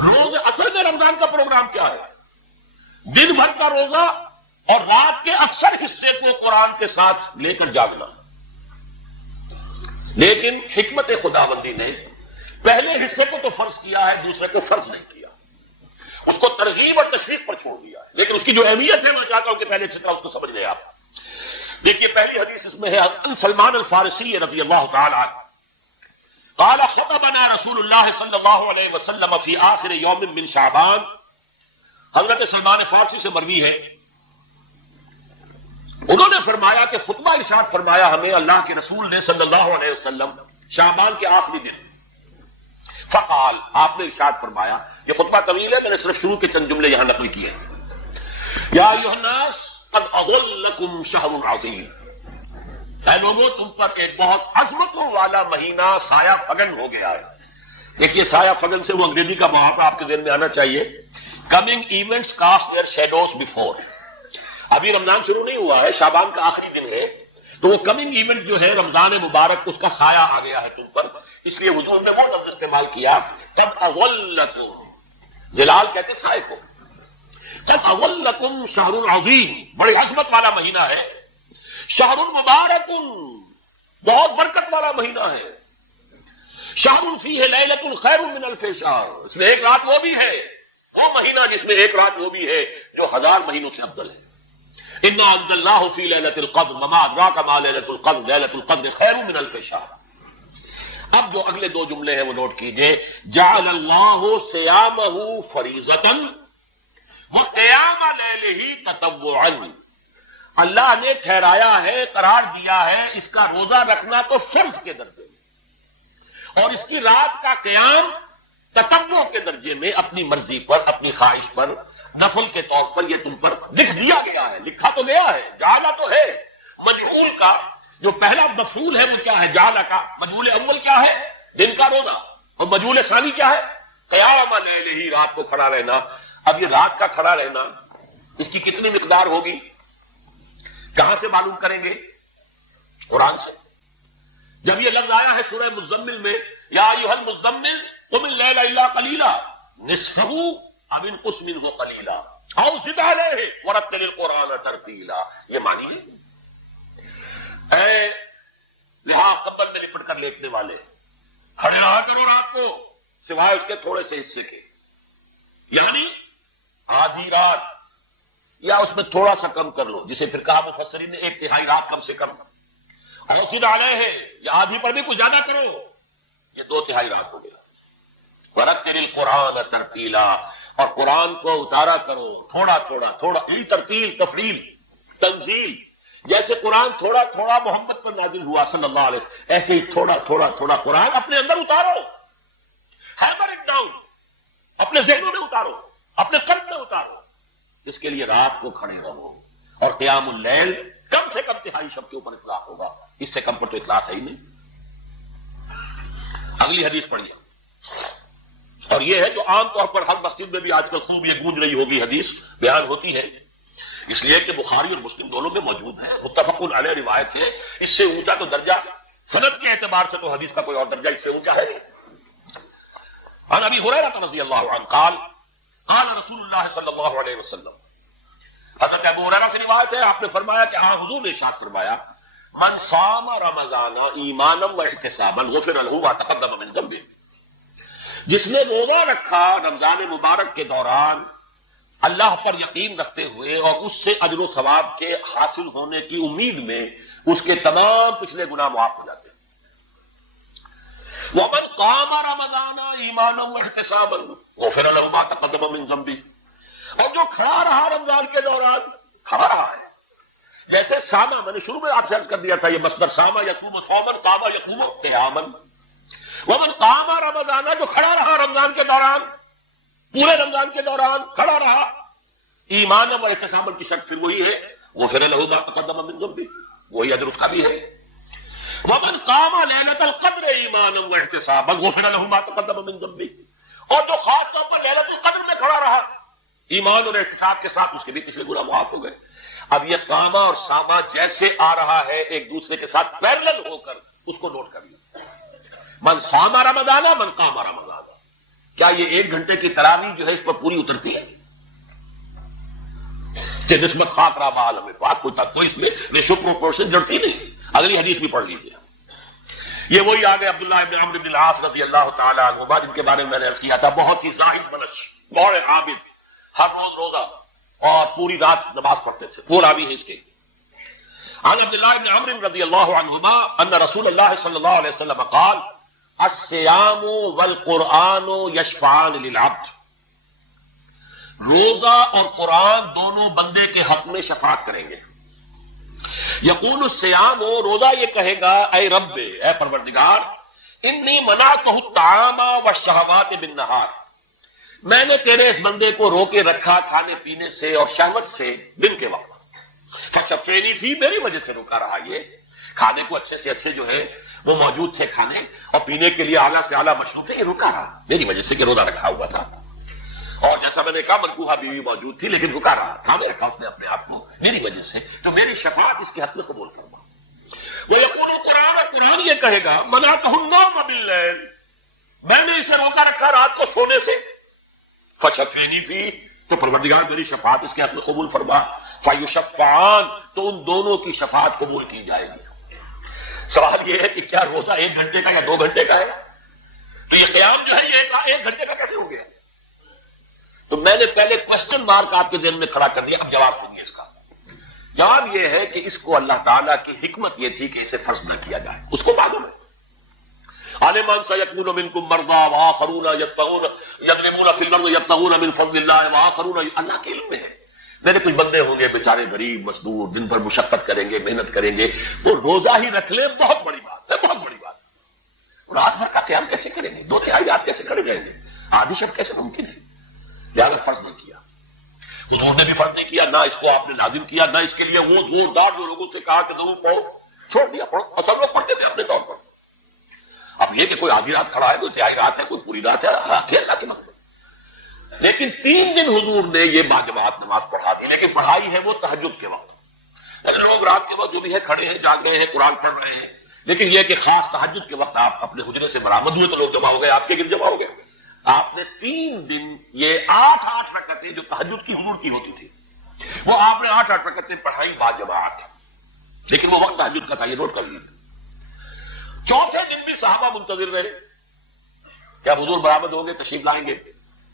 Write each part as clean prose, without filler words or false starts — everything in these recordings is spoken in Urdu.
روزے اصل میں رمضان کا پروگرام کیا ہے؟ دن بھر کا روزہ اور رات کے اکثر حصے کو قرآن کے ساتھ لے کر جاگنا. لیکن حکمت خداوندی نے پہلے حصے کو تو فرض کیا ہے، دوسرے کو فرض نہیں کیا، اس کو ترغیب اور تشریف پر چھوڑ دیا ہے. لیکن اس کی جو اہمیت ہے میں چاہتا ہوں کہ پہلے سے اس کو سمجھ لیں آپ. دیکھیے پہلی حدیث اس میں ہے سلمان الفارسی رضی اللہ تعالی عنہ قال خطبنا رسول اللہ صلی اللہ علیہ وسلم فی آخر یوم من شعبان. حضرت سلمان فارسی سے مروی ہے، انہوں نے فرمایا کہ خطبہ ارشاد فرمایا ہمیں اللہ کے رسول نے صلی اللہ علیہ وسلم شعبان کے آخری دن. فقال، آپ نے ارشاد فرمایا، یہ خطبہ طویل ہے، میں نے صرف شروع کے چند جملے یہاں نقل کیے ہیں. یا ایھا الناس قد اظلکم شہر عظیم، اے لوگوں تم پر ایک بہت عظمتوں والا مہینہ سایہ فگن ہو گیا ہے. دیکھیے سایہ فگن سے وہ انگریزی کا محاورہ آپ کے ذہن میں آنا چاہیے، coming events cast their shadows before. ابھی رمضان شروع نہیں ہوا ہے، شعبان کا آخری دن ہے، تو وہ کمنگ ایونٹ جو ہے رمضان مبارک اس کا سایہ آ گیا ہے تم پر، اس لیے حضور نے وہ لفظ استعمال کیا قد اظلکم. ظلال کہتے سائے کو. قد اظلکم شہر عظیم، بڑی عظمت والا مہینہ ہے. شہر مبارک، بہت برکت والا مہینہ ہے. شہر فیہ لیلۃ خیر من الف شہر، اس میں ایک رات وہ بھی ہے، وہ مہینہ جس میں ایک رات وہ بھی ہے جو 1000 مہینوں سے افضل ہے. انا انزلناہ فی لیلۃ القدر وما ادراک ما لیلۃ القدر لیلۃ القدر خیر من الف شہر. اب جو اگلے دو جملے ہیں وہ نوٹ کیجئے. جعل اللہ صیامہ فریضۃ وقیام لیلہ تطوعا، اللہ نے ٹھہرایا ہے، قرار دیا ہے اس کا روزہ رکھنا تو فرض کے درجے میں، اور اس کی رات کا قیام تطوع کے درجے میں، اپنی مرضی پر، اپنی خواہش پر، نفل کے طور پر. یہ تم پر لکھ دیا گیا ہے، لکھا تو گیا ہے، جعلہ تو ہے. مجعول کا جو پہلا مفعول ہے وہ کیا ہے؟ جعلہ کا. مجعول اول کیا ہے؟ دن کا روزہ. اور مجعول ثانی کیا ہے؟ قیام لیلہ، رات کو کھڑا رہنا. اب یہ رات کا کھڑا رہنا اس کی کتنی مقدار ہوگی؟ کہاں سے معلوم کریں گے؟ قرآن سے. جب یہ لفظ آیا ہے سورہ مزمل میں، یا ایھا المزمل قم اللیل الا قلیلا نصفہ او انقص منہ قلیلا او زد علیہ ورتل القرآن ترتیلا، یہ معنی ہے. اے لحاظ قبر میں لپٹ کر لیٹنے والے، کھڑے رہا کرو رات کو سوائے اس کے تھوڑے سے حصے کے، یعنی آدھی رات یا اس میں تھوڑا سا کم کر لو، جسے پھر کہا مفسرین نے 1/3 رات کم سے کم. اور زد علیہ ہے یا آدھی پر بھی کچھ زیادہ کرو، یہ 2/3 رات ہو گیا. ورتل القرآن ترتیلا، اور قرآن کو اتارا کرو تھوڑا تھوڑا تھوڑا. یہ ترتیل، تفریل، تنزیل. جیسے قرآن تھوڑا تھوڑا محمد پر نازل ہوا صلی اللہ علیہ وسلم، ایسے ہی تھوڑا تھوڑا تھوڑا قرآن اپنے اندر اتارو. ہیمر اٹ ڈاؤن، اپنے ذہنوں میں اتارو، اپنے قلب میں اتارو. اس کے لیے رات کو کھڑے رہو. اور قیام اللیل کم سے کم 1/3 شب کے اوپر اطلاق ہوگا، اس سے کم پر تو اطلاق ہے ہی نہیں. اگلی حدیث پڑھیے، اور یہ ہے جو عام طور پر ہر مسجد میں بھی آج کل خوب یہ گونج رہی ہوگی حدیث بیان ہوتی ہے، اس لیے کہ بخاری اور مسلم دونوں میں موجود ہے، متفق علیہ روایت ہے. اس سے اونچا تو درجہ سند کے اعتبار سے تو حدیث کا کوئی اور درجہ اس سے اونچا ہے نہیں. عن ابی ہریرہ رضی اللہ عنہ قال قال رسول اللہ صلی اللہ علیہ وسلم، حضرت ابو ہریرہ سے روایت ہے، آپ نے فرمایا کہ ہاں حضور نے ارشاد فرمایا من صام رمضان ایمانا واحتسابا غفر له ما تقدم من ذنبه، جس نے روزہ رکھا رمضان مبارک کے دوران اللہ پر یقین رکھتے ہوئے اور اس سے اجر و ثواب کے حاصل ہونے کی امید میں، اس کے تمام پچھلے گناہ معاف ہو جاتے ہیں. وَمَنْ قَامَ رَمَضَانَ ایمانا واحتسابا غفر له ما تقدم من ذنبه، اور جو کھڑا رہا رمضان کے دوران، کھڑا رہا ہے جیسے سامہ، میں نے شروع میں آپ سے عرض کر دیا تھا، یہ مصدر سامہ یصوم صوما قام یقوم قیاما. ومن قام رمضان، جو کھڑا رہا رمضان کے دوران، پورے رمضان کے دوران کھڑا رہا، ایمان و احتساب کی شرط پھر وہی ہے، غفر له ما تقدم من ذنبه، وہی اجر اس کا بھی ہے. ومن قام لیلۃ القدر ایمانا واحتسابا غفر له ما تقدم من ذنبه، اور جو خاص طور پر لیلۃ القدر میں کھڑا رہا ایمان اور احتساب کے ساتھ، اس کے بھی پچھلے گناہ معاف ہو گئے. اب یہ قامہ اور سامہ جیسے آ رہا ہے ایک دوسرے کے ساتھ پیرلل ہو کر، اس کو نوٹ کر لیں. من صام رمضان من قام رمضان، کیا یہ 1 گھنٹے کی تراویح جو ہے اس پر پوری اترتی ہے کہ نسبت خاک رابع عالم پاک کو تک تو اس میں ریشو پروپورشن جڑتی نہیں. اگلی حدیث بھی پڑھ لیجیے. یہ وہی آگے عبداللہ ابن عمرو بن العاص رضی اللہ تعالی عنہما جن کے بارے میں نے عرض کیا تھا بہت ہی زاہد منش بہت عابد ہر روز روزہ اور پوری رات نماز پڑھتے تھے. وہ راوی ہے اس کے. عن عبداللہ ابن عمرو رضی اللہ عنہما ان رسول اللہ صلی اللہ علیہ وسلم قال الصیام والقرآن یشفعان للعبد. روزہ اور قرآن دونوں بندے کے حق میں شفاعت کریں گے. یقول الصیام روزہ یہ کہے گا اے رب اے پروردگار انی منعتہ الطعام والشہوات بالنہار. میں نے تیرے اس بندے کو روکے رکھا کھانے پینے سے اور شہوت سے دن کے وقت. فشفینی تھی میری وجہ سے روکا رہا. یہ کھانے کو اچھے سے اچھے جو ہے وہ موجود تھے کھانے اور پینے کے لیے اعلیٰ سے اعلیٰ مشروب تھے. یہ روکا رہا میری وجہ سے کہ روزہ رکھا ہوا تھا. اور جیسا میں نے کہا منقوحہ بیوی موجود تھی لیکن رکا رہا تھا. میں رکھا اس نے اپنے آپ کو میری وجہ سے. تو میری شفاعت اس کے حق میں قبول فرما. وہ یقول قرآن یہ کہے گا منعتہ النوم باللیل. میں نے اسے روکا رکھا رات کو سونے سے. فشفینی تھی تو پروردگار میری شفاعت اس کے حق میں قبول فرما. فیشفعان تو ان دونوں کی شفاعت قبول کی جائے گی. سوال یہ ہے کہ کیا روزہ 1 گھنٹے کا یا 2 گھنٹے کا ہے؟ تو یہ قیام جو ہے یہ 1 گھنٹے کا کیسے ہو گیا؟ تو میں نے پہلے کوشچن مارک آپ کے ذہن میں کھڑا کر دیا. اب جواب سنیے اس کا. جواب یہ ہے کہ اس کو اللہ تعالیٰ کی حکمت یہ تھی کہ اسے فرض نہ کیا جائے. اس کو معلوم ہے عالمان سیکون منکم مرضی وآخرون یضربون فی الارض یبتغون من فضل اللہ وآخرون. اللہ کے علم میں ہے میرے کچھ بندے ہوں گے بیچارے غریب مزدور دن بھر مشقت کریں گے محنت کریں گے تو روزہ ہی رکھ لیں بہت بڑی بات ہے. بہت بڑی بات. رات بھر کا قیام کیسے کریں گے؟ 2/3 رات کیسے کھڑے رہیں گے؟ آدھی شب کیسے ممکن ہے؟ لہٰذا فرض نہیں کیا. حضور نے بھی فرض نہیں کیا نہ اس کو آپ نے لازم کیا نہ اس کے لیے وہ زوردار جو لوگوں سے کہا کہ ضرور پڑھو چھوڑ دیا پڑھو. اور سب لوگ پڑھتے تھے اپنے طور پر. اب یہ کہ کوئی آدھی رات کھڑا ہے کوئی 1/3 رات ہے کوئی پوری رات ہے اللہ کے مقصد. لیکن 3 دن حضور نے یہ باجماعت نماز پڑھا دی لیکن پڑھائی ہے وہ تہجد کے وقت. یعنی لوگ رات کے وقت جو بھی ہے کھڑے ہیں جاگ گئے ہیں قرآن پڑھ رہے ہیں لیکن یہ کہ خاص تہجد کے وقت آپ اپنے حجرے سے برآمد ہوئے تو لوگ جمع ہو گئے آپ کے گرد جمع ہو گئے. آپ نے 3 دن یہ 8 رکعتیں جو تہجد کی حضور کی ہوتی تھی وہ آپ نے 8 رکعتیں پڑھائی باجماعت. لیکن وہ وقت تہجد کا تھا. یہ نوٹ کر لیجیے. 4تھے دن بھی صحابہ منتظر رہے کیا حضور برآمد ہوں گے تشریف لائیں گے.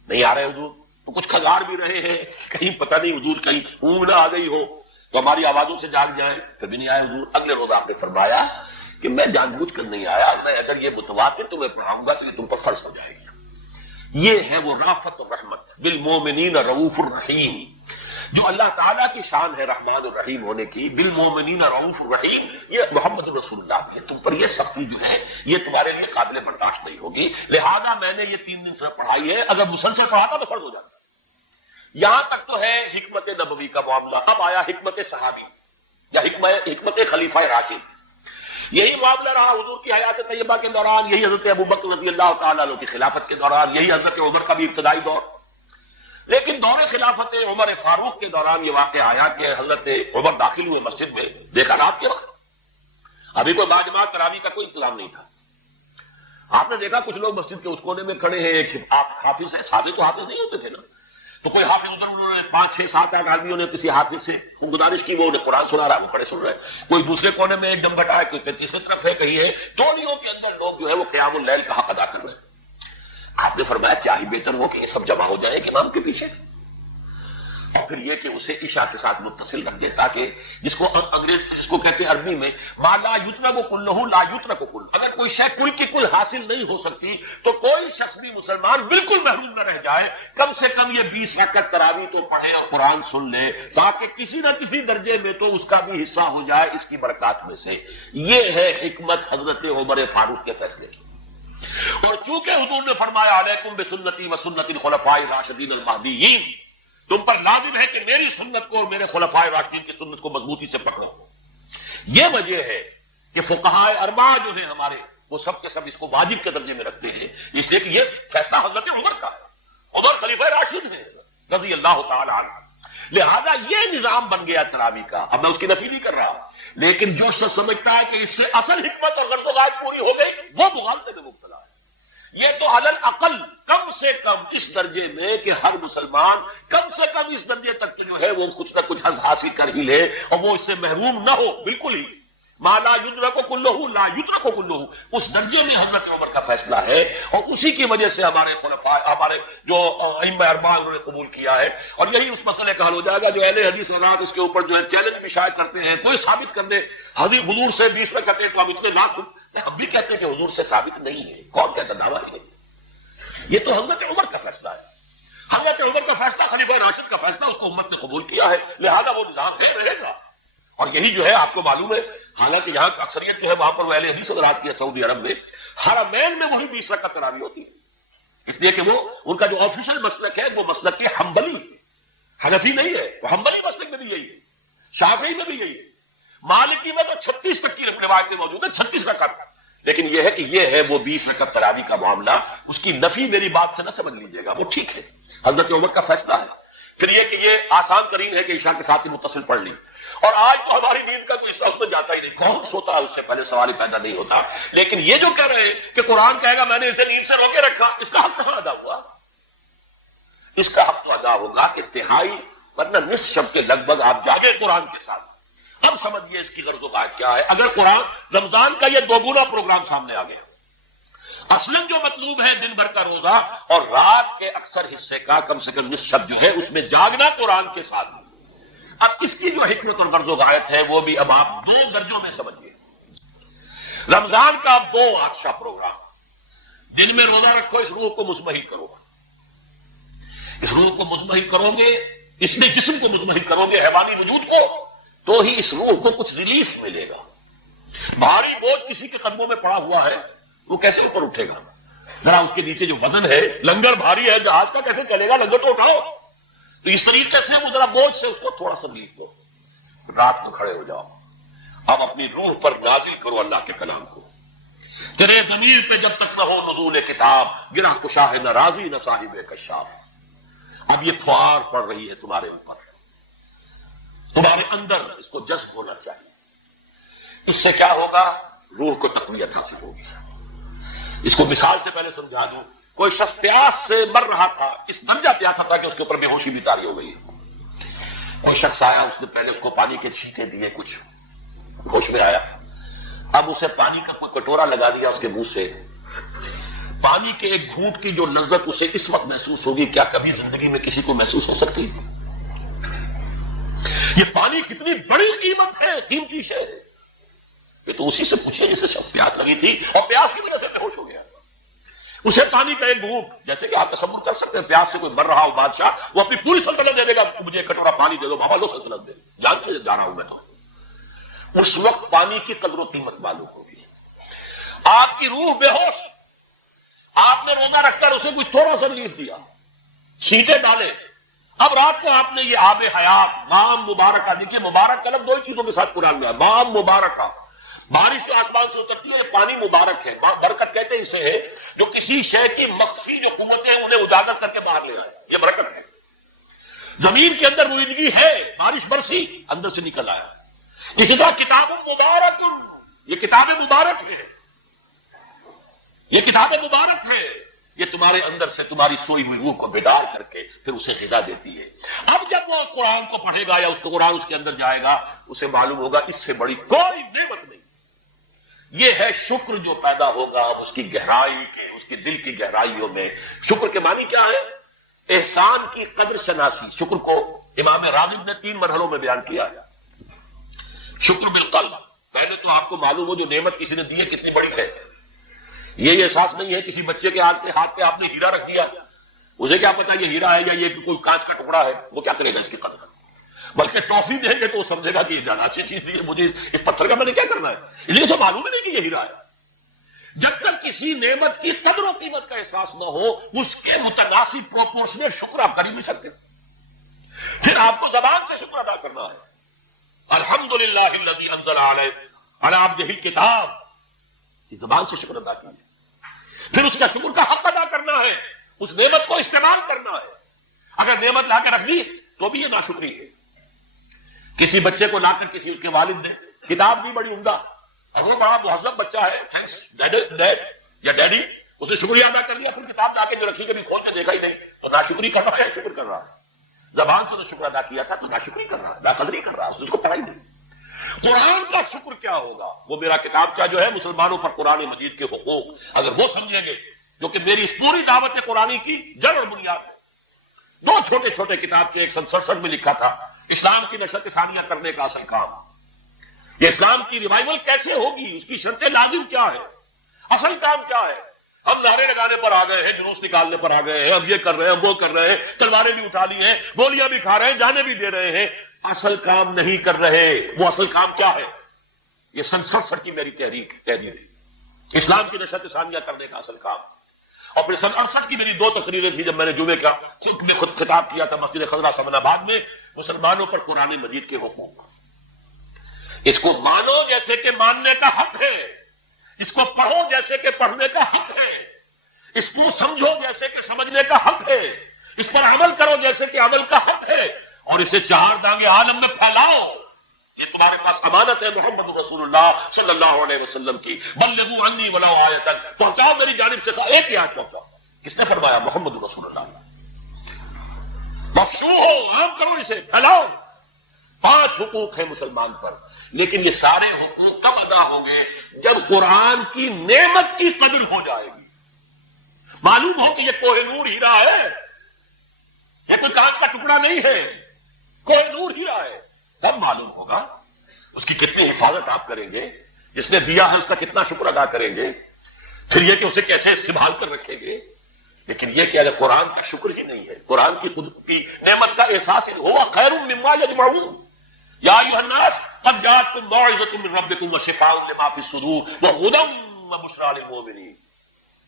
نہیں آ رہے حضور تو کچھ کھگار بھی رہے ہیں کہیں پتہ نہیں حضور کہیں اونگ نہ آ گئی ہو تو ہماری آوازوں سے جاگ جائیں. کبھی نہیں آئے حضور. اگلے روز آپ نے فرمایا کہ میں جان بوجھ کر نہیں آیا میں اگر یہ متواتر تمہیں پڑھاؤں گا تو یہ تم پر فرض ہو جائے گی. یہ ہے وہ رافت اور رحمت بالمومنین رؤوف الرحیم جو اللہ تعالیٰ کی شان ہے رحمان الرحیم ہونے کی. بالمومنین رؤوف الرحیم یہ محمد رسول اللہ ہے. تم پر یہ سختی جو ہے یہ تمہارے لیے قابل برداشت نہیں ہوگی. لہذا میں نے یہ 3 دن سے پڑھائی ہے. اگر مسلسل پڑھاتا تو فرض ہو جاتا. یہاں تک تو ہے حکمت نبوی کا معاملہ. اب آیا حکمت صحابی یا حکمت خلیفہ راشد. یہی معاملہ رہا حضور کی حیات طیبہ کے دوران. یہی حضرت ابوبکر رضی اللہ تعالیٰ عنہ کی خلافت کے دوران. یہی حضرت عمر کا بھی ابتدائی دور. لیکن دور خلافت عمر فاروق کے دوران یہ واقعہ آیا کہ حضرت عمر داخل ہوئے مسجد میں. دیکھا رات کے وقت ابھی کوئی باجماعت تراویح کا کوئی انتظام نہیں تھا. آپ نے دیکھا کچھ لوگ مسجد کے اس کونے میں کھڑے ہیں. حافظ حافظ تو حافظ نہیں ہوتے تھے نا تو کوئی حافظ ادھر انہوں نے 5 6 7 8 آدمیوں نے کسی حافظ سے گزارش کی وہ انہیں قرآن سنا رہا وہ کھڑے سن رہے ہیں. کوئی دوسرے کونے میں ایک دم گھٹا ہے کوئی تیسری طرف ہے کہیں ہے. ٹولیوں کے اندر لوگ جو ہے وہ قیام اللیل کا حق ادا کر رہے ہیں. آپ نے فرمایا کیا ہی بہتر ہو کہ یہ سب جمع ہو جائے کہ امام کے پیچھے اور پھر یہ کہ اسے عشاء کے ساتھ متصل رکھ دے تاکہ جس کو کہتے ہیں عربی میں ما لا یترک کلہ لا یترک کل. اگر کوئی شے کل کی کل حاصل نہیں ہو سکتی تو کوئی شخص بھی مسلمان بالکل محروم نہ رہ جائے. کم سے کم یہ 20 رکعت تراویح تو پڑھے اور قرآن سن لے تاکہ کسی نہ کسی درجے میں تو اس کا بھی حصہ ہو جائے اس کی برکات میں سے. یہ ہے حکمت حضرت عمر فاروق کے فیصلے کی. اور چونکہ حضور نے فرمایا علیکم بسنتی و سنت الخلفاء الراشدین المہدیین تم پر لازم ہے کہ میری سنت کو اور میرے خلفائے راشدین کی سنت کو مضبوطی سے پکڑو. یہ وجہ ہے کہ فقہاء اربعہ جو ہیں ہمارے وہ سب کے سب اس کو واجب کے درجے میں رکھتے ہیں. اس لیے کہ یہ فیصلہ حضرت عمر کا ہے. عمر خلیفہ راشد ہیں رضی اللہ تعالی عنہ. لہذا یہ نظام بن گیا تراویح کا. اب میں اس کی نفی نہیں کر رہا لیکن جو شخص سمجھتا ہے کہ اس سے اصل حکمت اور غرض و غایت پوری ہو گئی وہ مغالطے میں مبتلا ہے. یہ تو علل اقل کم سے کم اس درجے میں کہ ہر مسلمان کم سے کم اس درجے تک جو ہے وہ کچھ نہ کچھ حظ حاصل کر ہی لے اور وہ اس سے محروم نہ ہو، بالکل ہی ما لا یدرک کلہ لا یدرک کلہ، اس درجے میں حضرت عمر کا فیصلہ ہے اور اسی کی وجہ سے ہمارے خلفاء، ہمارے جو ائمہ اربعہ انہوں نے قبول کیا ہے، اور یہی اس مسئلے کا حل ہو جائے گا۔ جو اہل حدیث حضرات اس کے اوپر جو ہے چیلنج بھی شائع کرتے ہیں، کوئی ثابت کر دے حضور سے 20 میں کہتے ہیں تو ہم اتنے لاکھ، ہم بھی کہتے ہیں کہ حضور سے ثابت نہیں ہے، کون کہتا دعویٰ ہے؟ یہ تو حضرت عمر کا فیصلہ ہے، حضرت عمر کا فیصلہ، خلیفہ راشد کا فیصلہ، اس کو امت نے قبول کیا ہے، لہذا وہ نظام ہے، رہے گا۔ اور یہی جو ہے آپ کو معلوم ہے، حالانکہ یہاں اکثریت جو ہے وہاں پر وہ اہل حدیث حضرات کی ہے سعودی عرب میں، حرمین میں وہی 20 رکعت تراویح ہوتی ہے، اس لیے کہ وہ ان کا جو آفیشل مسلک ہے وہ مسلک کے حنبلی ہے، حنفی نہیں ہے، وہ حنبلی مسلک میں بھی یہی ہے، شافعی میں بھی یہی ہے، مالکی میں تو 36 تک کی روایتیں موجود ہیں، 36 رکعت، لیکن یہ ہے کہ یہ ہے وہ 20 رکعت تراویح کا معاملہ، اس کی نفی میری بات سے نہ سمجھ لیجیے گا، وہ ٹھیک ہے، حضرت عمر کا فیصلہ ہے۔ پھر یہ کہ یہ آسان ترین ہے کہ عشاء کے ساتھ ہی متصل پڑھ لی، اور آج تو ہماری نیند کا کوئی حصہ اس میں جاتا ہی نہیں، کون سوتا ہے اس سے پہلے سوال ہی پیدا نہیں ہوتا، لیکن یہ جو کہہ رہے ہیں کہ قرآن کہے گا میں نے اسے نیند سے روکے رکھا، اس کا حق کہاں ادا ہوا؟ اس کا حق تو ادا ہوگا کہ تہائی ورنہ نصف شب کے لگ بھگ آپ جاگے قرآن کے ساتھ۔ اب سمجھیے اس کی غرض و غایت کیا ہے۔ اگر قرآن رمضان کا یہ دوگنا پروگرام سامنے آ گیا، اصلاً جو مطلوب ہے دن بھر کا روزہ اور رات کے اکثر حصے کا کم سے کم نصف شب جو ہے اس میں جاگنا قرآن کے ساتھ، اب اس کی جو حکمت اور غرض و غایت ہے وہ بھی اب آپ 2 درجوں میں سمجھیے۔ رمضان کا اب 2 اچھا پروگرام، دن میں روزہ رکھو، اس روح کو مزمحل کرو، اس روح کو مزمحل کرو گے، اس میں جسم کو مزمحل کرو گے، حیوانی وجود کو، تو ہی اس روح کو کچھ ریلیف ملے گا۔ بھاری بوجھ کسی کے قدموں میں پڑا ہوا ہے، وہ کیسے اوپر اٹھے گا؟ ذرا اس کے نیچے جو وزن ہے، لنگر بھاری ہے، جہاز کا کیسے چلے گا؟ لنگر تو اٹھاؤ۔ تو اس طریقے سے وہ ذرا بوجھ سے اس کو تھوڑا سا ریلیف دو، رات میں کھڑے ہو جاؤ، اب اپنی روح پر نازل کرو اللہ کے کلام کو۔ تیرے ضمیر پہ جب تک نہ ہو نزول کتاب، گرہ کشا ہے نہ راضی نہ صاحب کشاف۔ اب یہ پھوار پڑ رہی ہے تمہارے اوپر، تمہارے اندر اس کو جذب ہونا چاہیے۔ اس سے کیا ہوگا؟ روح کو تقویت حاصل ہوگی۔ اس کو مثال سے پہلے سمجھا دوں، کوئی شخص پیاس سے مر رہا تھا، اس درجہ پیاسا تھا کہ اس کے اوپر بے ہوشی بھی طاری ہو گئی، کوئی شخص آیا، اس نے پہلے اس کو پانی کے چھینٹے دیے، کچھ ہوش میں آیا، اب اسے پانی کا کوئی کٹورا لگا دیا اس کے منہ سے، پانی کے ایک گھونٹ کی جو لذت اسے اس وقت محسوس ہوگی، کیا کبھی زندگی میں کسی کو محسوس ہو سکتی؟ یہ پانی کتنی بڑی قیمت ہے، قیمتی شے ہے، یہ تو اسی سے پوچھے جسے شخص پیاس لگی تھی اور پیاس کی وجہ سے بے ہوش ہو گیا، اسے پانی کا ایک گھونٹ، جیسے کہ آپ تصور کر سکتے ہیں پیاس سے کوئی مر رہا ہو بادشاہ، وہ اپنی پوری سلطنت دے دے گا، مجھے ایک کٹورا پانی دے دو، بابا لو سلطنت دے، جان سے جا رہا ہوں میں تو۔ اس وقت پانی کی قدر و قیمت معلوم ہوگی۔ آپ کی روح بے ہوش، آپ نے روزہ رکھ کر اسے کچھ تھوڑا سا ریلیف دیا، چھینٹے ڈالے، اب رات کو آپ نے یہ آب حیات، مام مبارکہ، دیکھیے مبارک کا لفظ 2 چیزوں کے ساتھ قرآن میں ہے، مام مبارکہ، بارش تو آسمان سے اترتی ہے، پانی مبارک ہے، برکت کہتے ہیں اسے ہے جو کسی شے کی مخفی جو قوتیں ہیں انہیں اجاگر کر کے باہر لے آئے، یہ برکت ہے۔ زمین کے اندر رویدگی ہے، بارش برسی، اندر سے نکل آیا۔ اسی طرح کتاب مبارک، یہ کتاب مبارک ہے، یہ کتاب مبارک ہے، یہ تمہارے اندر سے تمہاری سوئی ہوئی روح کو بیدار کر کے پھر اسے غذا دیتی ہے۔ اب جب وہ قرآن کو پڑھے گا یا اس کو قرآن اس کے اندر جائے گا، اسے معلوم ہوگا اس سے بڑی کوئی نعمت نہیں۔ یہ ہے شکر جو پیدا ہوگا اب اس کی گہرائی کے، اس کی دل کی گہرائیوں میں۔ شکر کے معنی کیا ہے؟ احسان کی قدر شناسی۔ شکر کو امام راغب نے 3 مرحلوں میں بیان کیا ہے۔ شکر بالقلب، پہلے تو آپ کو معلوم ہو جو نعمت کسی نے دی ہے کتنی بڑی ہے، یہ احساس نہیں ہے کسی بچے کے ہاتھ پہ آپ نے ہیرا رکھ دیا، اسے کیا پتا یہ ہیرا ہے یا یہ کوئی کانچ کا ٹکڑا ہے، وہ کیا کرے گا اس کی قدر؟ بلکہ ٹافی دیں گے تو وہ سمجھے گا کہ یہ زیادہ اچھی چیز دی ہے، مجھے اس پتھر کا میں نے کیا کرنا ہے، اس لیے تو معلوم ہی نہیں کہ یہ ہیرا ہے۔ جب تک کسی نعمت کی قدر و قیمت کا احساس نہ ہو، اس کے متناسب پروپورشنل شکر آپ کر ہی نہیں سکتے۔ پھر آپ کو زبان سے شکر ادا کرنا ہے، الحمدللہ الذی انزل علی عبدہ الکتاب، یہ زبان سے شکر ادا کیجیے۔ پھر اس کا شکر کا حق ادا کرنا ہے، اس نعمت کو استعمال کرنا ہے۔ اگر نعمت لا کے رکھ دی تو بھی یہ ناشکری ہے۔ کسی بچے کو لا کر کسی اس کے والد نے کتاب بھی بڑی عمدہ، اگر وہ بڑا مہذب بچہ ہے، تھینکس ڈیڈ یا ڈیڈی، اس نے شکریہ ادا کر لیا، پھر کتاب لا کے جو رکھی کبھی کھول کے دیکھا ہی نہیں، تو ناشکری کر رہا ہے شکر کر رہا ہے؟ زبان سے نے شکر ادا کیا تھا تو ناشکری کر رہا ہے، ناقدری کر رہا ہے، اس کو پڑھا ہی نہیں۔ قرآن کا شکر کیا ہوگا؟ وہ میرا کتاب کیا جو ہے مسلمانوں پر قرآن مجید کے حقوق، اگر وہ سمجھیں گے جو کہ میری اس پوری دعوت قرآنی کی جڑ اور بنیاد ہے۔ دو چھوٹے چھوٹے کتاب کے 167 میں لکھا تھا اسلام کی نشر ثانیہ کرنے کا اصل کام، یہ اسلام کی ریوائول کیسے ہوگی، اس کی شرط لازم کیا ہے، اصل کام کیا ہے۔ ہم نعرے لگانے پر آ گئے ہیں، جلوس نکالنے پر آ گئے ہیں، ہم یہ کر رہے ہیں، ہم وہ کر رہے ہیں، تلواریں بھی اٹھا لی ہیں، گولیاں بھی کھا رہے ہیں، جانے بھی دے رہے ہیں، اصل کام نہیں کر رہے۔ وہ اصل کام کیا ہے؟ یہ سن 67 کی میری تحریر ہے، اسلام کی نشر ثانیہ کرنے کا اصل کام۔ اور پھر سن 68 کی میری 2 تقریریں تھیں جب میں نے جمعے کا میں خود خطاب کیا تھا مسجد خضرا سمن آباد میں، مسلمانوں پر قرآن مجید کے حقوق۔ اس کو مانو جیسے کہ ماننے کا حق ہے، اس کو پڑھو جیسے کہ پڑھنے کا حق ہے، اس کو سمجھو جیسے کہ سمجھنے کا حق ہے، اس پر عمل کرو جیسے کہ عمل کا حق ہے، اور اسے 4 دانگے عالم میں پھیلاؤ۔ یہ تمہارے پاس امانت ہے محمد رسول اللہ صلی اللہ علیہ وسلم کی، بلغوا عنی ولو آیۃ، پہنچاؤ میری جانب سے ایک ہی آیت پہنچاؤ۔ کس نے فرمایا؟ محمد رسول اللہ۔ مفشو ہو، عام کرو، اسے پھیلاؤ۔ 5 حقوق ہیں مسلمان پر، لیکن یہ سارے حقوق کب ادا ہوں گے؟ جب قرآن کی نعمت کی قدر ہو جائے گی، معلوم ہو کہ یہ کوہ نور ہیرا ہے، یہ کوئی کانچ کا ٹکڑا نہیں ہے، کوہ نور ہیرا ہے، تب معلوم ہوگا اس کی کتنی حفاظت آپ کریں گے، جس نے دیا ہے اس کا کتنا شکر ادا کریں گے، پھر یہ کہ اسے کیسے سنبھال کر رکھیں گے۔ لیکن یہ کہ اگر قرآن کا شکر ہی نہیں ہے، قرآن کی خود کی نعمت کا احساس ہوا خیر مما یجمعون، یا ایھا الناس قد جاءتکم موعظۃ من ربکم وشفاء لما فی الصدور وہدی وبشریٰ للمؤمنین،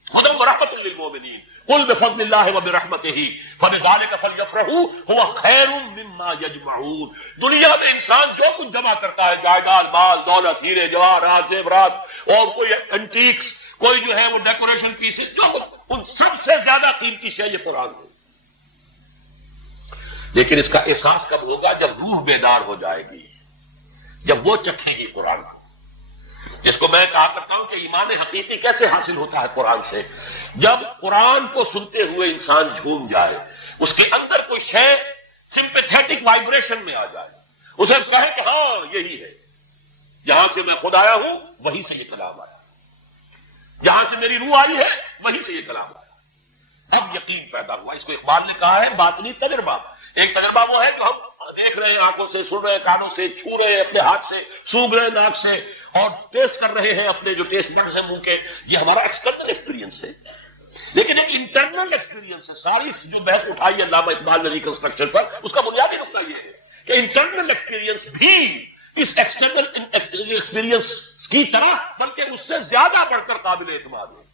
ہدی ورحمۃ للمؤمنین، قل بفضل اللہ وبرحمتہ فبذلک فلیفرحوا هو خیر مما یجمعون۔ دنیا میں انسان جو کچھ جمع کرتا ہے، جائیداد، مال، دولت، ہیرے جواہرات، زیورات، اور کوئی اینٹیکس، کوئی جو ہے وہ ڈیکوریشن پیسز، جو کچھ، ان سب سے زیادہ قیمتی شے یہ قرآن ہے۔ لیکن اس کا احساس کب ہوگا؟ جب روح بیدار ہو جائے گی، جب وہ چکھے گی قرآن کو، جس کو میں کہا کرتا ہوں کہ ایمان حقیقی کیسے حاصل ہوتا ہے قرآن سے؟ جب قرآن کو سنتے ہوئے انسان جھوم جائے، اس کے اندر کوئی شے سمپیتھیٹک وائبریشن میں آ جائے، اسے کہے کہ ہاں یہی ہے، جہاں سے میں خود آیا ہوں وہیں سے یہ کلام آیا، جہاں سے میری روح آئی ہے وہیں سے یہ کلام آیا۔ اب یقین پیدا ہوا، اس کو اقبال نے کہا ہے باطنی تجربہ۔ ایک تجربہ وہ ہے جو ہم دیکھ رہے ہیں آنکھوں سے، سن رہے ہیں کانوں سے، چھو رہے ہیں اپنے ہاتھ سے، سونگھ رہے ہیں ناک سے، اور ٹیسٹ کر رہے ہیں اپنے جو ٹیسٹ بڈز ہیں منہ کے، یہ ہمارا ایکسٹرنل ایکسپیرینس ہے۔ لیکن ایک انٹرنل ایکسپیرینس ہے، ساری جو بحث اٹھائی علامہ اقبال نے ریکنسٹرکشن پر، اس کا بنیادی نقطہ یہ ہے کہ انٹرنل ایکسپیرینس بھی اس ایکسٹرنل ایکسپیرینس کی طرح بلکہ اس سے زیادہ بڑھ کر قابل اعتماد ہے۔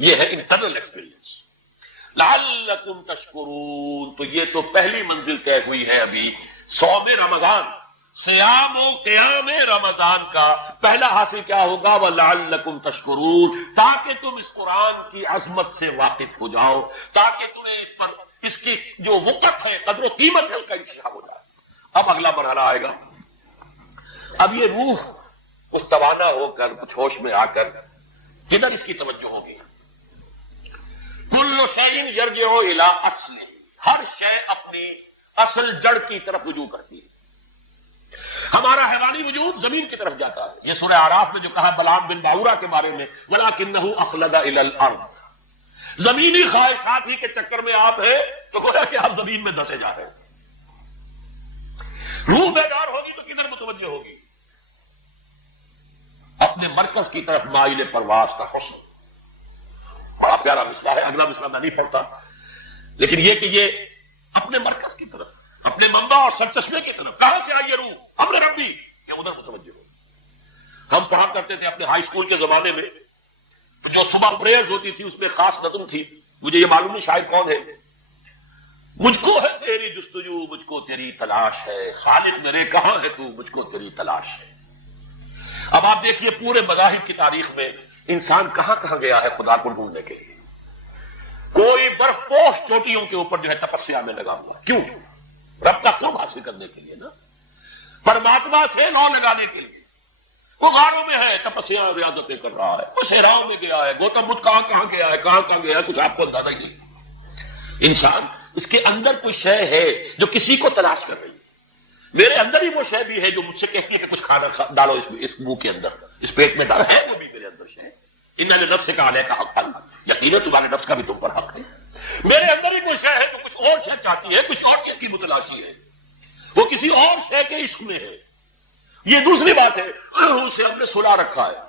یہ ہے انٹرنل ایکسپیرینس۔ لعلکم تشکرون، تو یہ تو پہلی منزل طے ہوئی ہے ابھی، صوم رمضان، صیام و قیام رمضان کا پہلا حاصل کیا ہوگا؟ وَلَعَلَّكُمْ تَشْكُرُونَ، تاکہ تم اس قرآن کی عظمت سے واقف ہو جاؤ، تاکہ تمہیں اس پر اس کی جو وقت ہے، قدر و قیمت ہے، اس کا انتخاب ہو جائے۔ اب اگلا مرحلہ آئے گا، اب یہ روح کچھ توانا ہو کر، کچھ ہوش میں آ کر کدھر اس کی توجہ ہوگی؟ کل شیء یرجع الی اصلہ، ہر شے اپنی اصل جڑ کی طرف رجوع کرتی ہے۔ ہمارا حیوانی وجود زمین کی طرف جاتا ہے، یہ سورہ اعراف میں جو کہا بلعام بن باورا کے بارے میں، وَلَٰكِنَّهُ أَخْلَدَ إِلَى الْأَرْضِ، زمینی خواہشات ہی کے چکر میں آپ ہیں تو گویا کہ آپ زمین میں دسے جا رہے ہیں۔ روح بیدار ہوگی تو کدھر متوجہ ہوگی؟ اپنے مرکز کی طرف مائل پرواز کا حسن، بڑا پیارا مسئلہ ہے، اگلا مسئلہ میں نہیں پڑھتا، لیکن یہ کہ یہ اپنے مرکز کی طرف، اپنے منبع اور سرچشمے کی طرف، کہاں سے آئی یہ روح؟ امر ربی، یہ ادھر متوجہ ہو۔ ہم پڑھا کرتے تھے اپنے ہائی اسکول کے زمانے میں، جو صبح پریئرز ہوتی تھی اس میں خاص نظم تھی، مجھے یہ معلوم نہیں شاید کون ہے، مجھ کو ہے تیری جستجو، مجھ کو تیری تلاش ہے، خالق میرے کہاں ہے تو، مجھ کو تیری تلاش ہے۔ اب آپ دیکھیے پورے مذاہب کی تاریخ میں انسان کہاں کہاں گیا ہے خدا کو ڈھونڈنے کے لیے۔ کوئی برف پوش چوٹیوں کے اوپر جو ہے تپسیا میں لگا ہوا، کیوں؟ رب کا قرب حاصل کرنے کے لیے نا، پرماتما سے لو لگانے کے لیے۔ وہ غاروں میں ہے، تپسیا ریاضتیں کر رہا ہے، وہ صحراؤں میں گیا ہے، گوتم بدھ کہاں کہاں گیا ہے، کہاں کہاں گیا ہے، کچھ آپ کو اندازہ ہی نہیں۔ انسان اس کے اندر کوئی شے ہے جو کسی کو تلاش کر رہی ہے۔ میرے اندر ہی وہ شے بھی ہے جو مجھ سے کہتی ہے کہ کچھ کھانا ڈالو اس منہ کے اندر، اس پیٹ میں ڈالو، ہے وہ بھی میرے اندر شے۔ انہوں نے نفس کا علیہ کا حق ہے، یقیناً تمہارے نفس کا بھی تم پر حق ہے۔ میرے اندر ہی کوئی شے ہے جو کچھ اور شے چاہتی ہے، کچھ اور شے کی متلاشی ہے، وہ کسی اور شے کے عشق میں ہے۔ یہ دوسری بات ہے، اسے ہم نے سلا رکھا ہے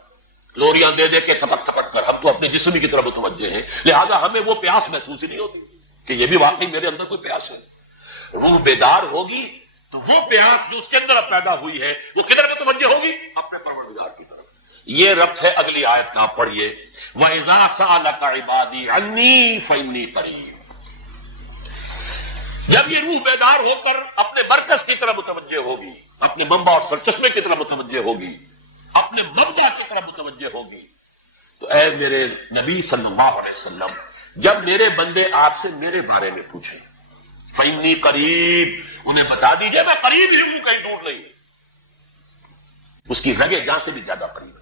لوریاں دے دے کے تھپک تھپک کر، ہم تو اپنے جسم کی طرف متوجہ ہیں، لہذا ہمیں وہ پیاس محسوس ہی نہیں ہوتی کہ یہ بھی واقعی میرے اندر کوئی پیاس ہے۔ روح بیدار ہوگی تو وہ پیاس جو اس کے اندر اب پیدا ہوئی ہے وہ کدھر متوجہ ہوگی؟ اپنے پروردگار کی طرف۔ یہ ربط ہے اگلی آیت کا، پڑھیے وَإِذَا سَأَلَكَ عِبَادِي عَنِّي فَإِنِّي قَرِيبٌ۔ جب یہ روح بیدار ہو کر اپنے مرکز کی طرف متوجہ ہوگی، اپنے منبع اور سرچشمے کی طرف متوجہ ہوگی، اپنے مبدا کی طرف متوجہ ہوگی، تو اے میرے نبی صلی اللہ علیہ وسلم، جب میرے بندے آپ سے میرے بارے میں پوچھیں فَإِنِّي قَرِيب، انہیں بتا دیجئے میں قریب ہی ہوں، کہیں دور نہیں، اس کی رگے جان سے بھی زیادہ قریب ہے۔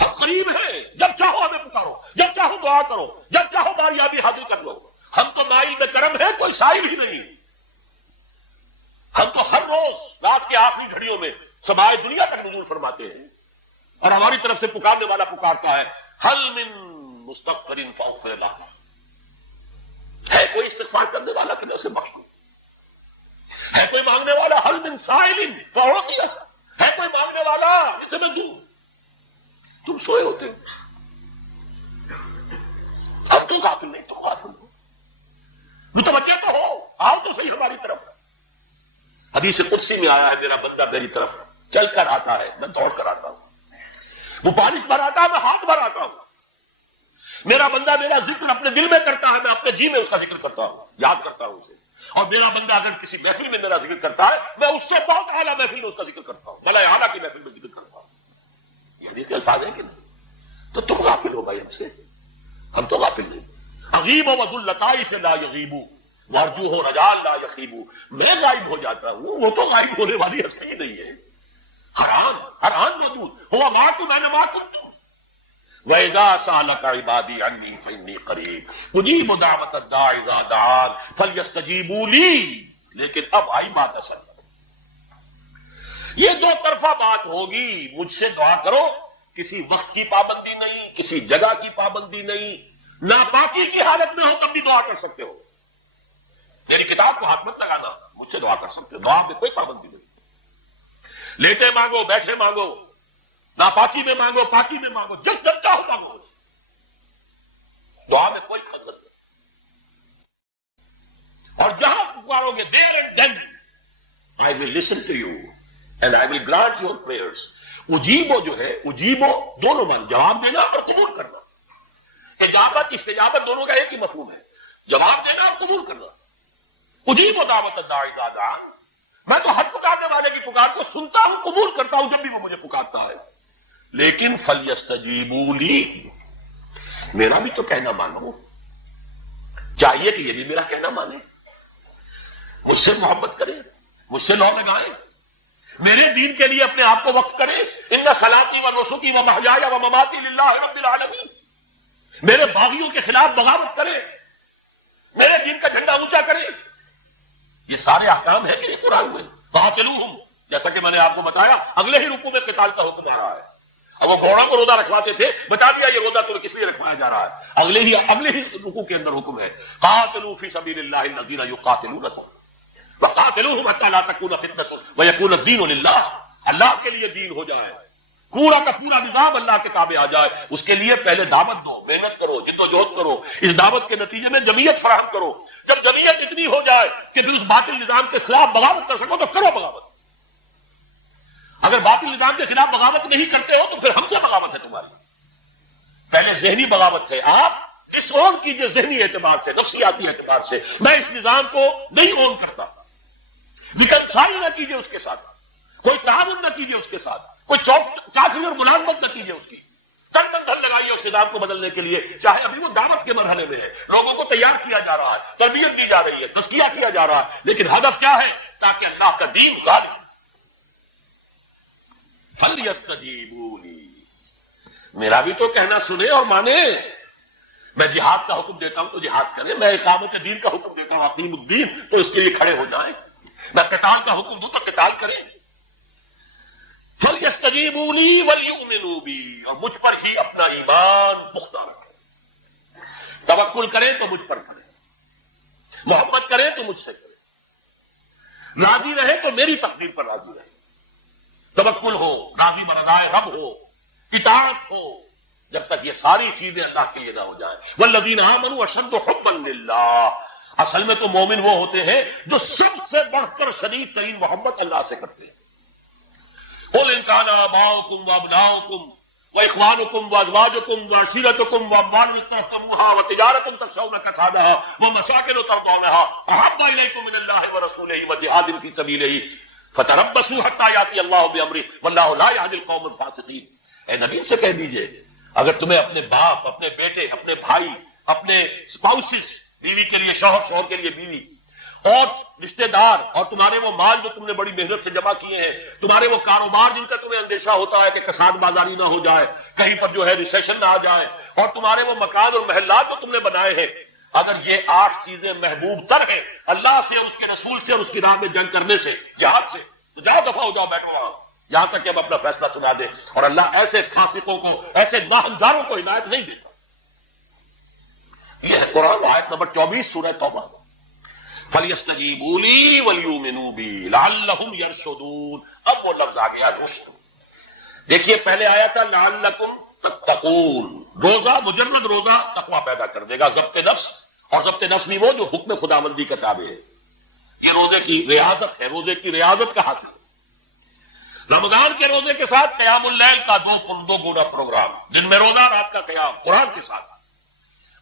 ہم قریب ہیں، جب چاہو ہمیں پکارو، جب چاہو دعا کرو، جب چاہو باریابی حاصل کر لو۔ ہم تو مائل میں کرم ہے، کوئی سائل ہی نہیں۔ ہم تو ہر روز رات کے آخری گھڑیوں میں سمائے دنیا تک نزول فرماتے ہیں، اور ہماری طرف سے پکارنے والا پکارتا ہے حل من مستغفر فاغفر لہ، ہے کوئی استغفار کرنے والا کہ میں اسے بخش دوں، ہے کوئی مانگنے والا حل من سائل فاعطیہ، ہے کوئی مانگنے والا اسے میں دوں۔ تم سوئے ہوتے ہو، اب تو غافل نہیں، تم غافل ہو، متوجہ تو ہو، آؤ تو صحیح ہماری طرف۔ حدیث قدسی میں آیا ہے میرا بندہ میری طرف چل کر آتا ہے، میں دوڑ کر آتا ہوں، وہ بارش بھر آتا ہے، میں ہاتھ بھر آتا ہوں، میرا بندہ میرا ذکر اپنے دل میں کرتا ہے، میں اپنے جی میں اس کا ذکر کرتا ہوں، یاد کرتا ہوں اسے، اور میرا بندہ اگر کسی محفل میں میرا ذکر کرتا ہے، میں اس سے بہت اعلیٰ محفل میں اس کا ذکر کرتا ہوں، بلائے اعلیٰ کی محفل میں ذکر کرتا ہوں۔ یہ حدیث کے الفاظ ہیں کہ نہیں؟ تو تم غافل ہو بھائی ہم سے، ہم تو غافل نہیں۔ عظیم و وذو اللطائف لا یغیب وارجوہ رجال لا یخیب، میں غائب ہو جاتا ہوں، وہ تو غائب ہونے والی ہستی ہی نہیں ہے، ہر آن موجود ہوا معکم میں نے معکم تم۔ وَإِذَا سَأَلَكَ عِبَادِي عَنِّي فَإِنِّي قَرِيبٌ أُجِيبُ دَعْوَةَ الدَّاعِ إِذَا دَعَانِ فَلْيَسْتَجِيبُوا لِي۔ لیکن اب آئی بات اصل، یہ دو طرفہ بات ہوگی، مجھ سے دعا کرو، کسی وقت کی پابندی نہیں، کسی جگہ کی پابندی نہیں، ناپاکی کی حالت میں ہو تب بھی دعا کر سکتے ہو، میری کتاب کو ہاتھ مت لگانا، مجھ سے دعا کر سکتے ہو، دعا میں کوئی پابندی نہیں، لیٹے مانگو، بیٹھے مانگو، ناپاکی میں مانگو، پاکی میں مانگو، جب جب چاہو مانگو، دعا میں کوئی خلل نہیں، اور جہاں پکارو گے there and then I will listen to you and I will grant your prayers. اجیبو جو ہے، اجیبو دونوں مان، جواب دینا اور قبول کرنا، اجابت استجابت دونوں کا ایک ہی مفہوم ہے، جواب دینا اور قبول کرنا۔ اجیبو دعوت الداعی اذا دعان، میں تو ہر پکارنے والے کی پکار کو سنتا ہوں، قبول کرتا ہوں جب بھی وہ مجھے پکارتا ہے، لیکن فلیستجیبوا لی، میرا بھی تو کہنا مانو، چاہیے کہ یہ بھی میرا کہنا مانے، مجھ سے محبت کرے، مجھ سے لو لگائے، میرے دین کے لیے اپنے آپ کو وقف کرے۔ ان صلاتی و نسکی و محیای و مماتی للہ رب العالمین، میرے باغیوں کے خلاف بغاوت کرے، میرے دین کا جھنڈا اونچا کرے، یہ سارے احکام ہیں کہ نہیں قرآن میں؟ قاتلوہم، جیسا کہ میں نے آپ کو بتایا اگلے ہی رکوع میں قتال کا حکم آ رہا ہے، اب وہ گھوڑا کو روزہ رکھواتے تھے، بتا دیا یہ روزہ تمہیں کس لیے رکھوایا جا رہا ہے، اگلے ہی رکوع کے اندر حکم ہے قاتلوا فی سبیل اللہ الذین یقاتلونکم وقاتلوہم حتی لا تکون فتنۃ ویکون الدین للہ، اللہ کے لیے دین ہو جائے، پورا کا پورا نظام اللہ کے تابع آ جائے، اس کے لیے پہلے دعوت دو، محنت کرو، جدوجہد کرو، اس دعوت کے نتیجے میں جمعیت فراہم کرو، جب جمعیت اتنی ہو جائے کہ پھر اس باطل نظام کے خلاف بغاوت کر سکو تو کرو بغاوت، اگر باطل نظام کے خلاف بغاوت نہیں کرتے ہو تو پھر ہم سے بغاوت ہے تمہاری، پہلے ذہنی بغاوت ہے، آپ ڈس اون کیجئے ذہنی اعتبار سے، نفسیاتی اعتبار سے، میں اس نظام کو نہیں اون کرتا، ریکنسائل نہ کیجئے اس کے ساتھ، کوئی تعاون نہ کیجئے اس کے ساتھ، کوئی چاچی اور ملازمت نہ کیجئے اس کی، تن من دھن لگائیے اس نظام کو بدلنے کے لیے، چاہے ابھی وہ دعوت کے مرحلے میں ہے، لوگوں کو تیار کیا جا رہا ہے، تربیت دی جا رہی ہے، تزکیہ کیا جا رہا ہے، لیکن ہدف کیا ہے؟ تاکہ اللہ کا دین غالب۔ فَلْيَسْتَجِيبُوا لِي، میرا بھی تو کہنا سنے اور مانے. میں جہاد کا حکم دیتا ہوں تو جہاد کریں، میں اقامت دین کا حکم دیتا ہوں اقیم الدین تو اس کے لیے کھڑے ہو جائیں، میں قتال کا حکم دوں تو قتال کریں. فَلْيَسْتَجِيبُوا لِي وَلْيُؤْمِنُوا بِي، اور مجھ پر ہی اپنا ایمان پختہ رکھیں، توکل کریں تو مجھ پر کریں، محبت کریں تو مجھ سے کریں، راضی رہیں تو میری تقدیر پر راضی رہیں. توکل ہو، راضی برضائے رب ہو، اطاعت ہو، جب تک یہ ساری چیزیں اللہ کے لیے نہ ہو جائیں. والذین آمنوا اشد حبا للہ، اصل میں تو مومن وہ ہوتے ہیں جو سب سے بڑھ کر شدید ترین محبت اللہ سے کرتے ہیں. قل ان کان آباؤکم وابناؤکم واخوانکم وازواجکم وعشیرتکم واموال اقترفتموها وتجارۃ تخشون کسادها ومساکن ترضونها احب الیکم من اللہ ورسولہ وجہاد فی سبیلہ فتربصوا حتی یاتی اللہ بامرہ واللہ لا یہدی القوم الفاسقین. اے نبی سے کہہ دیجئے اگر تمہیں اپنے باپ، اپنے بیٹے، اپنے بھائی، اپنے اسپاؤسز، بیوی کے لیے شوہر، شوہر کے لیے بیوی، اور رشتہ دار، اور تمہارے وہ مال جو تم نے بڑی محنت سے جمع کیے ہیں، تمہارے وہ کاروبار جن کا تمہیں اندیشہ ہوتا ہے کہ کساد بازاری نہ ہو جائے، کہیں پر جو ہے ریسیشن نہ آ جائے، اور تمہارے وہ مکان اور محلات جو تم نے بنائے ہیں، اگر یہ 8 چیزیں محبوب تر ہیں اللہ سے اور اس کے رسول سے اور اس کی راہ میں جنگ کرنے سے، جہاد سے، تو جاؤ دفعہ ہو جاؤ، بیٹھو وہاں یہاں تک کہ اب اپنا فیصلہ سنا دے. اور اللہ ایسے فاسقوں کو، ایسے ناہمزاروں کو ہدایت نہیں دیتا. یہ ہے قرآن آیت نمبر 24 سورہ توبہ. فَلْيَسْتَجِيبُوا لِي وَلْيُؤْمِنُوا بِي لَعَلَّهُمْ يَرْشُدُونَ. اب وہ لفظ آ گیا رشد. دیکھیے پہلے آیا تھا لَعَلَّكُمْ تَتَّقُونَ، روزہ، مجرد روزہ تقویٰ پیدا کر دے گا، ضبط نفس. اور ضبط نفس بھی وہ جو حکم خداوندی کا تابع ہے. یہ روزے کی ریاضت ہے، روزے کی ریاضت کا حاصل. رمضان کے روزے کے ساتھ قیام اللیل کا دو گنا پروگرام، دن میں روزہ، رات کا قیام قرآن کے ساتھ.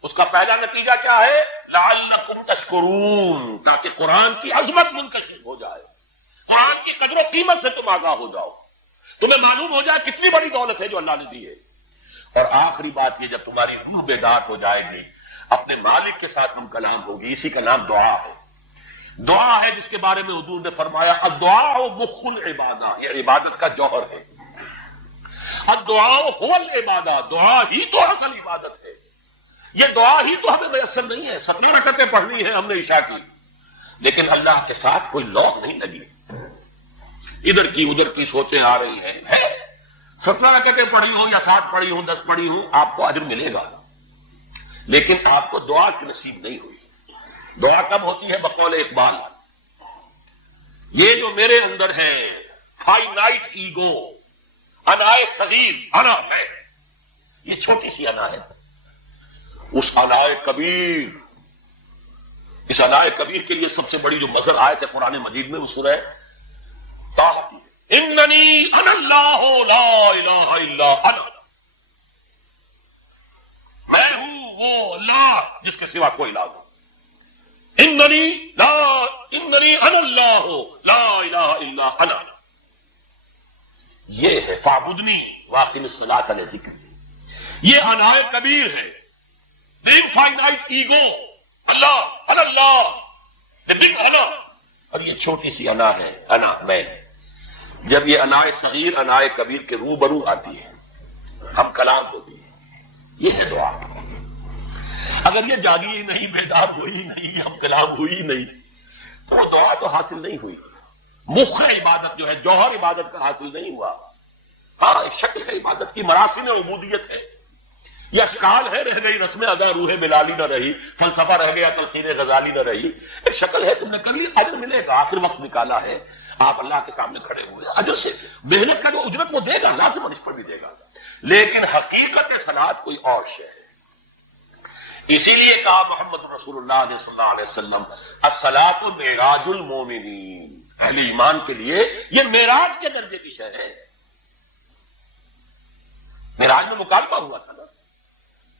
اس کا پہلا نتیجہ کیا ہے؟ لعلکم تشکرون، تاکہ قرآن کی عظمت منکشف ہو جائے، قرآن کی قدر و قیمت سے تم آگاہ ہو جاؤ، تمہیں معلوم ہو جائے کتنی بڑی دولت ہے جو اللہ نے دی ہے. اور آخری بات یہ، جب تمہاری روح بیدار ہو جائے گی، اپنے مالک کے ساتھ ہم کلام ہوگی. اسی کا نام دعا ہے. دعا ہے جس کے بارے میں حضور نے فرمایا الدعاء مخ العبادہ، یہ عبادت کا جوہر ہے. الدعاء هو العبادہ، دعا ہی تو اصل عبادت ہے. یہ دعا ہی تو ہمیں میسر نہیں ہے. 17 رکعتیں پڑھنی ہیں ہم نے عشاء کی، لیکن اللہ کے ساتھ کوئی لوگ نہیں لگی، ادھر کی ادھر کی سوچیں آ رہی ہیں. 17 رکعتیں پڑھی ہوں یا 7 پڑھی ہوں، 10 پڑھی ہوں، آپ کو اجر ملے گا، لیکن آپ کو دعا کی نصیب نہیں ہوئی. دعا کب ہوتی ہے؟ بقول اقبال، یہ جو میرے اندر ہے فائنائٹ ایگو، انائے صغیر، انا ہے، یہ چھوٹی سی انا ہے. اس انائے کبیر، اس انائے کبیر کے لیے سب سے بڑی جو مظہر آیت ہے قرآن مجید میں وہ سورہ طٰہٰ کی ہے. اننی انا اللہ لا الہ الا انا، میں ہوں وہ اللہ جس کے سوا کوئی الہ نہیں. اننی انا اللہ لا الہ الا انا، یہ ہے فاعبدنی واقم الصلاۃ علی ذکر. یہ انائے کبیر ہے، big finite ego, Allah the big انا، اور یہ چھوٹی سی انا ہے، انا میں. جب یہ انائے صغیر انائے کبیر کے روبرو آتی ہے، ہم کلام ہوتی ہے. یہ ہے دعا. اگر یہ جاگی ہی نہیں، بیدار ہوئی ہی نہیں، ہم کلام ہوئی ہی نہیں، تو وہ دعا تو حاصل نہیں ہوئی. مخ عبادت جو ہے، جوہر عبادت کا حاصل نہیں ہوا. ہاں ایک شکل ہے عبادت کی، مراسم عبودیت ہے، یہ اشکال ہے، رہ گئی رسم ادا، روح ملالی نہ رہی، فلسفہ رہ گیا، تلقین غزالی نہ رہی. ایک شکل ہے، تم نے کر لی، اجر ملے گا. آخر وقت نکالا ہے، آپ اللہ کے سامنے کھڑے ہوئے، اجر سے محنت کا جو اجرت وہ دے گا، لازم اس پر بھی دے گا. لیکن حقیقت صلاۃ کوئی اور شے ہے. اسی لیے کہا محمد رسول اللہ صلی اللہ علیہ وسلم الصلاۃ معراج المومنین، اہل ایمان کے لیے یہ معراج کے درجے کی شے ہے. معراج میں مکالمہ ہوا تھا نا،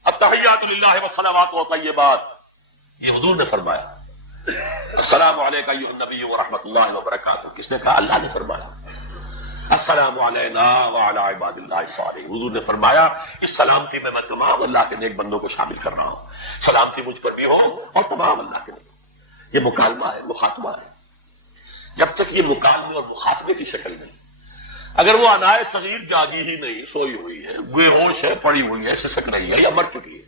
التحیات للہ والصلوات والطیبات، یہ حضور نے فرمایا. السلام علیکم ایھا النبی ورحمۃ اللہ وبرکاتہ، کس نے کہا؟ اللہ نے فرمایا. السلام علینا وعلی عباد اللہ الصالحین، حضور نے فرمایا اس سلامتی میں میں تمام اللہ کے نیک بندوں کو شامل کر رہا ہوں. سلامتی مجھ پر بھی ہو اور تمام اللہ کے نیک. یہ مکالمہ ہے، مخاطبہ ہے. جب تک یہ مکالمے اور مخاطبے کی شکل میں، اگر وہ انائے صغیر جاگی ہی نہیں، سوئی ہوئی ہے، بے ہوش ہے، پڑی ہوئی ہے، سسک رہی ہے یا مر چکی ہے،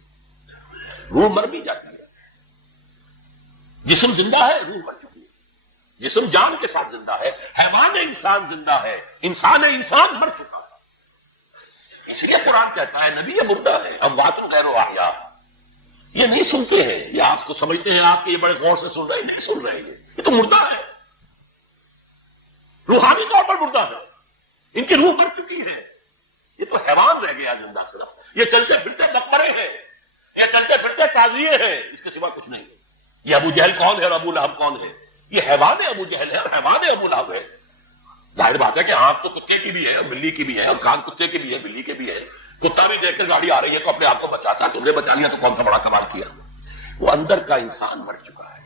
روح مر بھی جاتی ہے۔ جسم زندہ ہے، روح مر چکی ہے۔ جسم جان کے ساتھ زندہ ہے، حیوان انسان زندہ ہے، انسان مر چکا ہے۔ اس لیے قرآن کہتا ہے نبی یہ مردہ ہے، اموات غیر احیاء۔ یہ نہیں سنتے ہیں، یہ آپ کو سمجھتے ہیں آپ کہ یہ بڑے غور سے سن رہے ہیں، نہیں سن رہے ہیں، یہ تو مردہ ہے، روحانی طور پر مردہ ہے، ان کی روح مر چکی ہے۔ یہ تو حیوان رہ گیا زندہ صرف، یہ چلتے پھرتے مقبرے ہیں، یہ چلتے پھرتے تعزیے ہیں، اس کے سوا کچھ نہیں۔ یہ ابو جہل کون ہے اور ابو لہب کون ہے؟ یہ حیوان ابو جہل ہے اور حیوان ابو لہب ہے۔ ظاہر بات ہے کہ آنکھ تو کتے کی بھی ہے اور بلی کی بھی ہے اور کان کتے کی بھی ہے، بلی کے بھی ہے۔ کتا بھی دیکھ کر گاڑی آ رہی ہے تو اپنے آپ کو بچاتا ہے، تم نے بچا لیا تو کون سا بڑا کمال کیا۔ وہ اندر کا انسان مر چکا ہے۔